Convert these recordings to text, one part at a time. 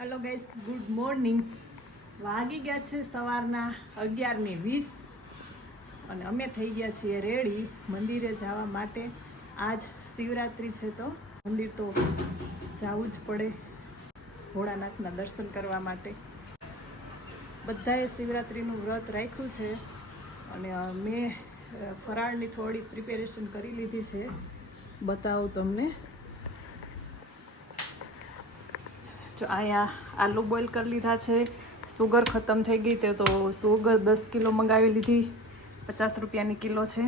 Hello guys, good morning. વાગી ગયા છે સવારના 11:20 અને અમે થઈ ગયા છીએ રેડી મંદિરે જવા માટે. આજ શિવરાત્રિ છે તો મંદિર તો જવું જ પડે ભોળાનાથના દર્શન કરવા માટે. બધાએ શિવરાત્રિનું વ્રત રાખ્યું છે અને મેં ફરાળની થોડી પ્રિપેરેશન કરી લીધી છે. બતાવું તમને. જો અહીંયા આલુ બોઇલ કરી લીધા છે. સુગર ખતમ થઈ ગઈ તે તો સુગર 10 કિલો મંગાવી લીધી, 50 રૂપિયાની કિલો છે.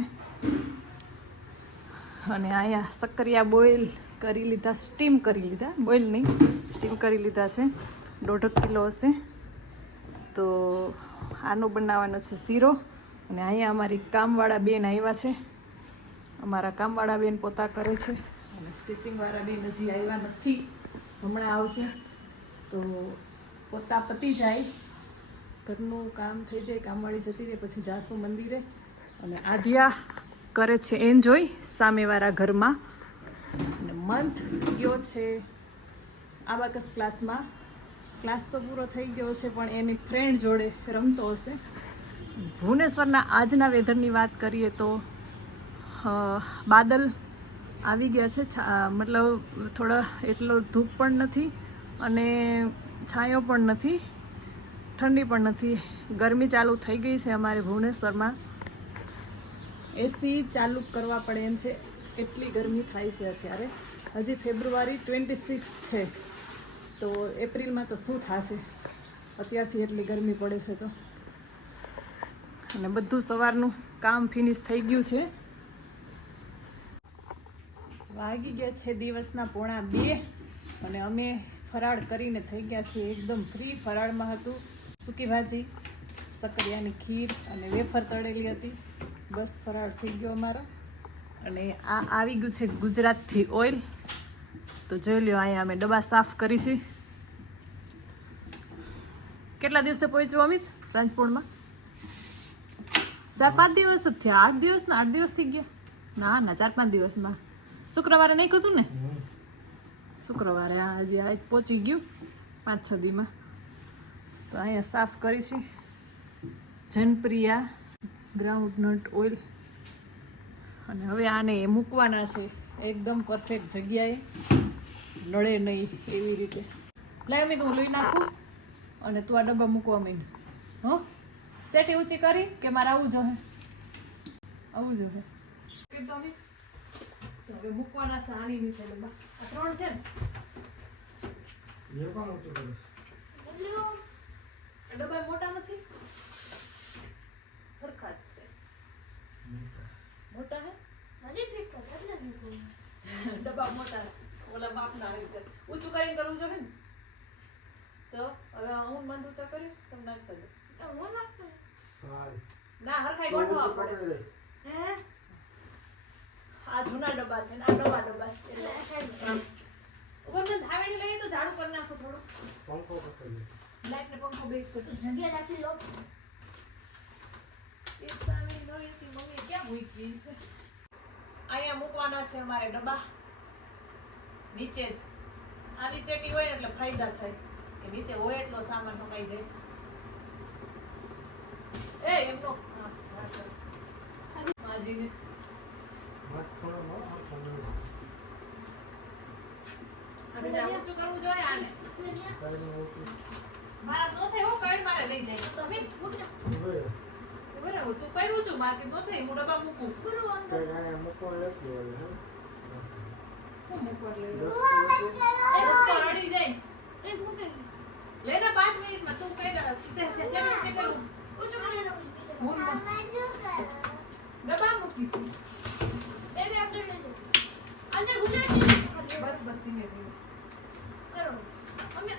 અને અહીંયા શક્કરિયા બોઇલ કરી લીધા, સ્ટીમ કરી લીધા, બોઇલ નહીં સ્ટીમ કરી લીધા છે. 1.5 કિલો હશે. તો આનો બનાવવાનો છે શીરો. અને અહીંયા અમારી કામવાળા બેન આવ્યા છે. અમારા કામવાળા બેન પોતા કરે છે અને સ્ટિચિંગવાળા બેન હજી આવ્યા નથી, હમણાં આવશે. તો પોતા પતી જાય, ઘરનું કામ થઈ જાય, કામવાળી જતી રહે પછી જાશું મંદિરે. અને આધ્યા કરે છે એન્જોય સામેવાળા ઘરમાં. અને મંથ ગયો છે આબાકસ ક્લાસમાં. ક્લાસ તો પૂરો થઈ ગયો છે પણ એની ફ્રેન્ડ જોડે રમતો હશે. ભુવનેશ્વરના આજના વેધરની વાત કરીએ તો બાદલ આવી ગયા છે, મતલબ થોડા એટલો ધૂપ પણ નથી અને છાંયો પણ નથી, ઠંડી પણ નથી. ગરમી ચાલુ થઈ ગઈ છે અમારે ભુવનેશ્વરમાં. એસી ચાલુ કરવા પડે એમ છે, એટલી ગરમી થાય છે અત્યારે. હજી ફેબ્રુઆરી 26 છે તો એપ્રિલમાં તો શું થશે, અત્યારથી એટલી ગરમી પડે છે તો. અને બધું સવારનું કામ ફિનિશ થઈ ગયું છે. વાગી ગયા છે દિવસના 1:45 અને અમે ફરાળ કરીને થઈ ગયા છીએ એકદમ ફ્રી. ફરાળમાં હતું સૂકી ભાજી, શક્કરિયાની ખીર અને વેફર તળેલી હતી. બસ ફરાળ થઈ ગયો અમારો. અને આ આવી ગયું છે ગુજરાતથી ઓઇલ. તો જોઈ લ્યો, અહીંયા અમે ડબ્બા સાફ કરી છે. કેટલા દિવસે પહોંચ્યું અમિત ટ્રાન્સપોર્ટમાં? 4-5 દિવસ જ થયા. 8 દિવસના 8 દિવસ થઈ ગયા. ના 4-5 દિવસમાં. શુક્રવારે નાખ્યું હતું ને, શુક્રવારે. આ હજી આજ પહોંચી ગયું 5-6 દીમાં. તો અહીંયા સાફ કરી છે જનપ્રિયા ગ્રાઉન્ડનટ ઓઇલ. અને હવે આને મૂકવાના છે એકદમ પરફેક્ટ જગ્યાએ, નડે નહીં એવી રીતે. લાવ મેં હું લઈ નાખું અને તું આ ડબ્બા મૂકવા માંડ. હં, સેટી ઊંચી કરી કે મારે આવું જોઈએ? આવું જોઈએ. હવે મૂકવાના છે આની નીચે ડબ્બા. આ 3 છે ને? ડબ્બા મોટા નથી, સરખા જ છે. મોટા હે ડબ્બા મોટા, ઓલા બાપના રીતે ઊંચું કરીને કરવું જોઈએ ને. તો હવે હું મંદ ઊંચા કર્યું તમે નાખતા દો. ના હરખાઈ ગોઠવવા પડે. હે આ જૂના ડબ્બા છે ને આ નવા ડબ્બા છે. ઉપર મેં ધાવેલી લઈએ તો ઝાડુ કરી નાખો થોડું. પંખો પકડી લાઈટ ને પંખો બે કરી જગ્યા રાખી લો. એક સામે લોહીથી મમ્મી ક્યાં મૂકી છે? અહીંયા મૂકવાના છે અમારે ડબ્બા નીચે જ. આની સેટી હોય એટલે ફાયદા થાય કે નીચે હોય એટલો સામાન નમાઈ જાય. એ એમ તો માજીને અને જાવું શું કરવું જોઈએ આને? મારા નો થાય હો, કઈ મારે લઈ જાય તમે બરાબર. તું કર્યું છું મારે નો થાય, હું ડબ્બા મૂકું. મૂકવા લઈ એ વસ્તુ રડી જાય એ મૂકે લે ને 5 મિનિટમાં. તું કઈ સે કરું ઊંચું કરી હું ડબ્બા મૂકીશ. એ બે અંદર લઈ લો, અંદર ગુજારી બસ બસ ધીમે ધીમે કરો. અમે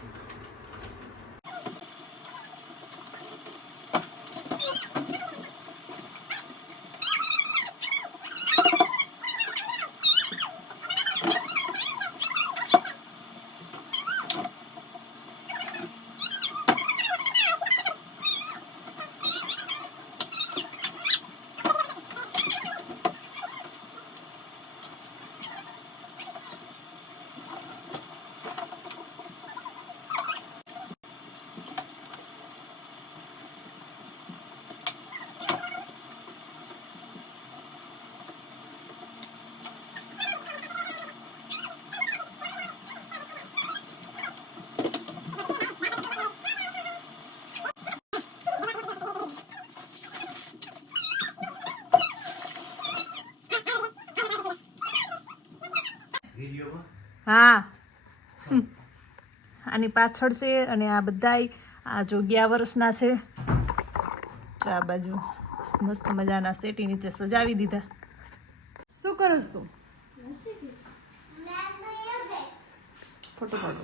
હા આની પાછળ છે અને આ બધાય આ જો 11 વર્ષના છે. આ બાજુ મસ્ત મજાના સેટી નીચે સજાવી દીધા. શું કરસ તું? ફોટો પાડો.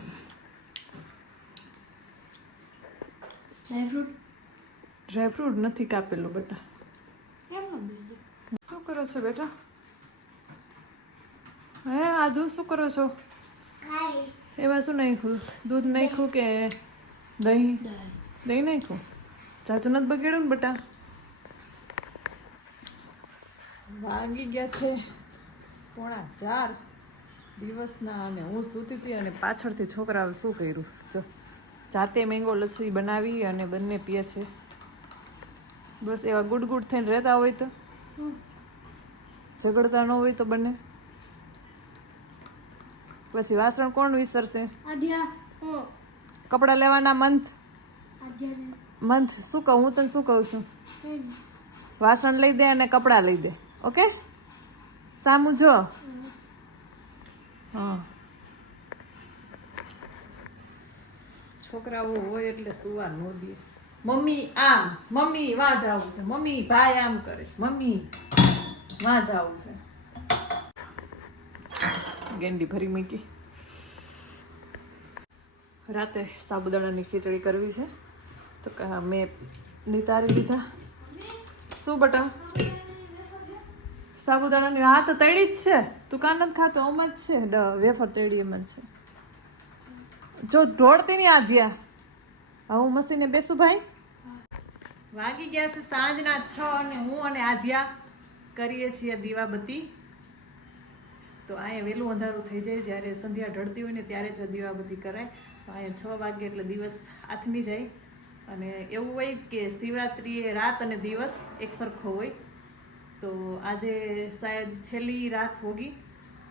ડ્રાયફ્રૂટ નથી કાપેલું બેટા. શું કરો છો બેટા? હે આધુ શું કરો છો? એમાં શું નાખ્યું? દૂધ નાખ્યું કે દહીં? દહીં નાખ્યું. ચાચુ નથી બગડ્યું ને બેટા? વાગી ગયા છે 3:45 દિવસના અને હું સૂતી હતી અને પાછળથી છોકરાઓ શું કર્યું જો જાતે મેંગો લસ્સી બનાવી અને બંને પીએ છે. બસ એવા ગુડ થઈને રહેતા હોય તો ઝઘડતા ન હોય તો બંને પછી વાસણ કોણ વિસરશે? કપડાં લેવાના મંથ શું કહું? હું તને શું કહું છું? વાસણ લઈ દે અને કપડાં લઈ દે. ઓકે સામું જો. હા છોકરાઓ હોય એટલે સુવા ન દે. મમ્મી આમ, મમ્મી વાં જાવું છે, મમ્મી ભાઈ આમ કરે, મમ્મી વાં જાવું છે. ગેંડી ભરી મૂકી. રાતે સાબુદાણાની ખીચડી કરવી છે તો મેં નિતારી લીધા. શું બટા? સાબુદાણાની હા તો તળી જ છે. તું કાન નથી ખાતો આમ જ છે. વેફર તળી એમ જ છે. જો ઢોળતી નહીં આધ્યા. હવે હું મશીને બેસું ભાઈ. વાગી ગયા છે સાંજના 6 અને હું અને આધ્યા કરીએ છીએ દીવાબત્તી. તો અહીંયા વહેલું અંધારું થઈ જાય. જ્યારે સંધ્યા ઢળતી હોય ને ત્યારે જ દીવાબત્તી કરાય. અહીંયા 6 વાગે એટલે દિવસ આથમી જાય. અને એવું હોય કે શિવરાત્રિએ રાત અને દિવસ એક સરખો હોય. તો આજે શાયદ છેલ્લી રાત હોગી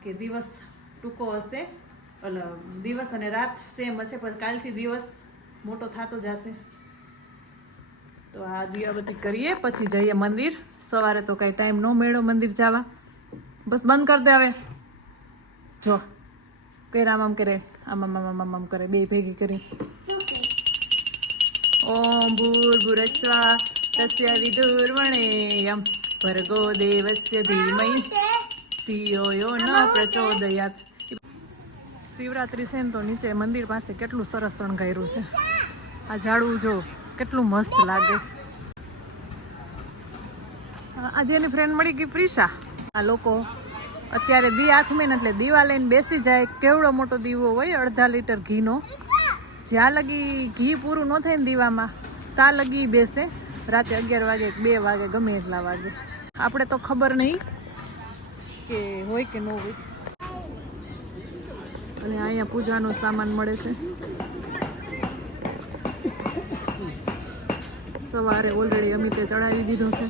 કે દિવસ ટૂંકો હશે. દિવસ અને રાત સેમ હશે પણ કાલથી દિવસ મોટો થતો જશે. તો આ દીવાબત્તી કરીએ પછી જઈએ મંદિર. સવારે તો કાંઈ ટાઈમ ન મળ્યો મંદિર જવા. બસ બંધ કરી દે હવે. જો કઈ આમ કરે આમ કરે બે ભેગી કરી. ઓમ ભૂર્ભુવસ્સુઃ તસ્ય વિદુર્વણેયં ભર્ગો દેવસ્ય ધીમહિ ધિયો યો ન પ્રચોદયાત. શિવરાત્રી છે ને તો નીચે મંદિર પાસે કેટલું સરસ શણગાર્યું છે. આ ઝાડવું જો કેટલું મસ્ત લાગે છે. આજે એની ફ્રેન્ડ મળી ગઈ પ્રિશા. આ લોકો અત્યારે દી આથમે ને એટલે દીવા લઈને બેસી જાય. કેવડો મોટો દીવો હોય 1.5 લીટર ઘીનો. જ્યાં લગી ઘી પૂરું ન થાય ને દીવામાં ત્યાં લગી બેસે. રાતે 11 વાગે 2 વાગે ગમે એટલા વાગે. આપણે તો ખબર નહીં કે હોય કે ન હોય. અને અહીંયા પૂજાનો સામાન મળે છે. સવારે ઓલરેડી અમિતે ચડાવી દીધો છે.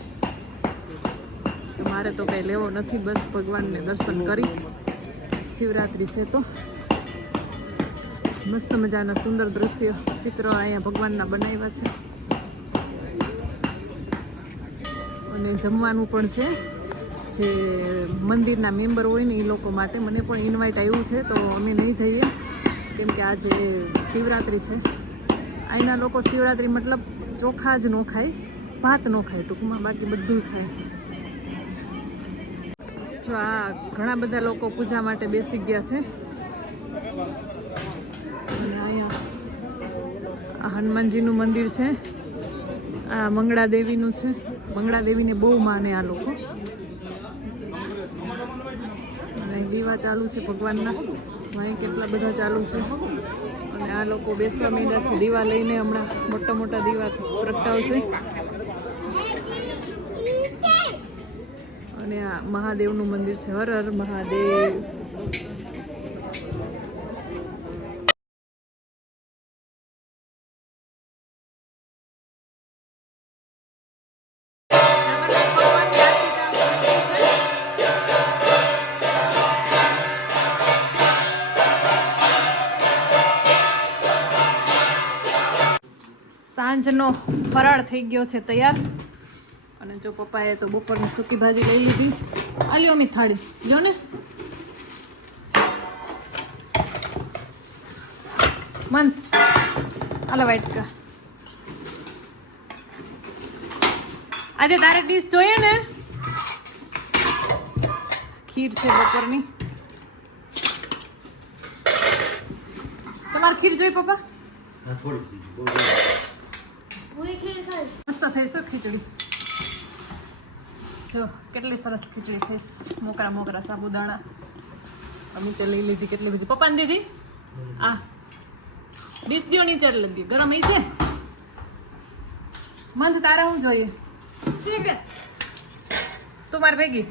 મારે તો કંઈ લેવો નથી. બસ ભગવાનને દર્શન કરી. શિવરાત્રી છે તો મસ્ત મજાના સુંદર દ્રશ્ય ચિત્ર અહીંયા ભગવાનના બનાવ્યા છે. અને જમવાનું પણ છે. જે મંદિરના મેમ્બર હોય ને એ લોકો માટે મને પણ ઇન્વાઇટ આવ્યું છે. તો અમે નહીં જઈએ કેમ કે આજે શિવરાત્રિ છે. અહીંના લોકો શિવરાત્રિ મતલબ ચોખા જ ન ખાય, ભાત ન ખાય ટૂંકમાં, બાકી બધું ખાય. જો આ ઘણા બધા લોકો પૂજા માટે બેસી ગયા છે. અને અહીંયા આ હનુમાનજીનું મંદિર છે. આ મંગળા દેવીનું છે. મંગળા દેવીને બહુ માને આ લોકો. અને દીવા ચાલુ છે ભગવાનના. અહીં કેટલા બધા ચાલુ છે. અને આ લોકો બેસવા માંડ્યા છે દીવા લઈને. હમણાં મોટા મોટા દીવા પ્રગટાવશે. અને આ મહાદેવનું મંદિર છે. હર હર મહાદેવ. સાંજનો ફરાળ થઈ ગયો છે તૈયાર. અને જો પપ્પાએ તો બપોરની સૂકી ભાજી લઈ લીધી. આ લ્યો મી થાળી લ્યો ને. મન આલા વાટકા આજે તારે ડીશ જોઈએ ને ખીર છે બપોરની તમારે ખીર જોઈ પપ્પા મસ્ત થઈ છે ખીચડી જો કેટલી સરસ ખીચડી થઈશ મોકરા મોકરા સાબુદાણા અમિતે લઈ લીધી કેટલી બધી પપ્પાને દીધી આ ડીશ દિયો નીચે લીધી ગરમ આવી છે મંથ તારા હું જોઈએ તું મારે ભેગી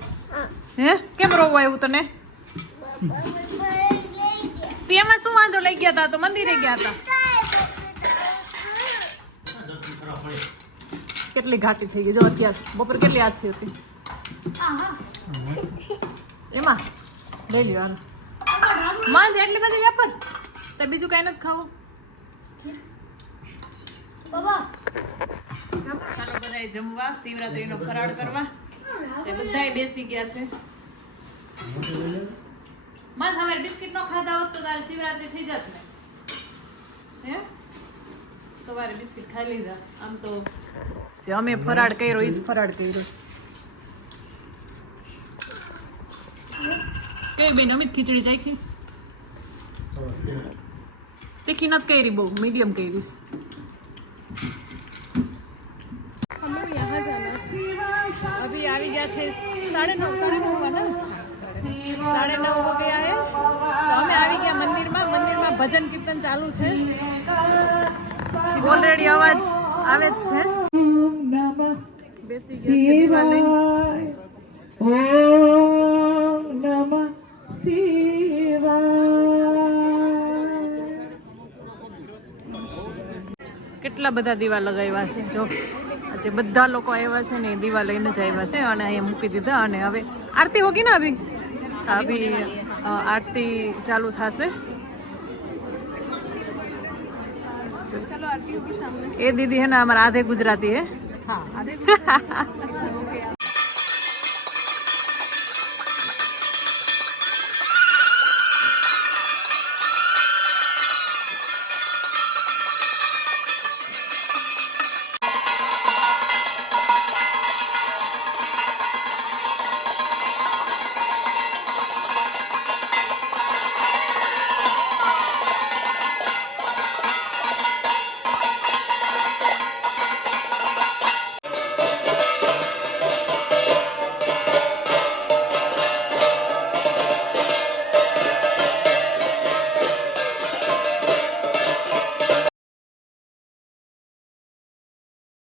હે કેમ રોવું આવ્યું તને તેમાં શું વાંધો લઈ ગયા હતા તો મંદિરે ગયા હતા કેટલી ઘાટી થઈ ગઈ જો અત્યારે બપોર કેટલી આછી હતી એમાં લઈ લ્યો હાલ માંદ એટલી બધી વેપર તો બીજું કઈ નથી ખાવું ચાલો બધાએ જમવા શિવરાત્રીનો ફરાળ કરવા તે બધાએ બેસી ગયા છે માં હવે બિસ્કિટ નો ખાધા હોત તો તારે શિવરાત્રી થઈ જાત ને હે સવારે બિસ્કિટ ખાઈ લીધા આમ તો જે અમે ફરાળ કર્યો એ જ ફરાળ કર્યો કઈ બેન અમિત ખીચડી ચાખી તીખી નથી કરી બહુ મીડિયમ કરી अभी आ गया छे 9:30 हुआ ना 9:30 हो गया है तो અમે આવી ગયા મંદિરમાં ભજન કીર્તન ચાલુ છે ઓલરેડી અવાજ આવે જ છે બેસી ગયા છે દિવાલે ઓમ નમઃ શિવાય કેટલા બધા દીવા લગાવ્યા છે જો આજે બધા લોકો આવ્યા છે ને દીવા લઈને જ આવ્યા છે અને અહીંયા મૂકી દીધા અને હવે આરતી હોગી ને અભી આરતી ચાલુ થશે એ દીદી है ना हमारा आधे गुजराती है हाँ आधे गुजराती